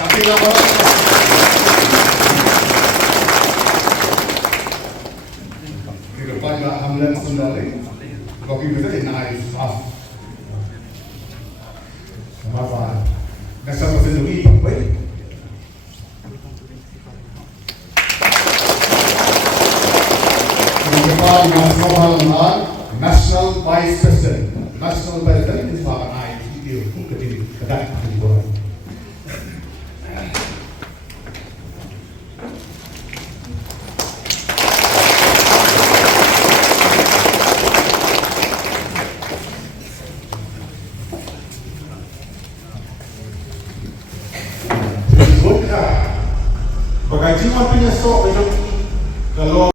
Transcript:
Tapi Lambor kepada hamlan sendiri, kopi betul ini naik sah. Apa? Kasar sendiri baik. Kepada Nasional National Vice President, National President ini bahagian naik itu ketika kedat di bawah. Kluk sha. Bagaimana punya sok itu kalau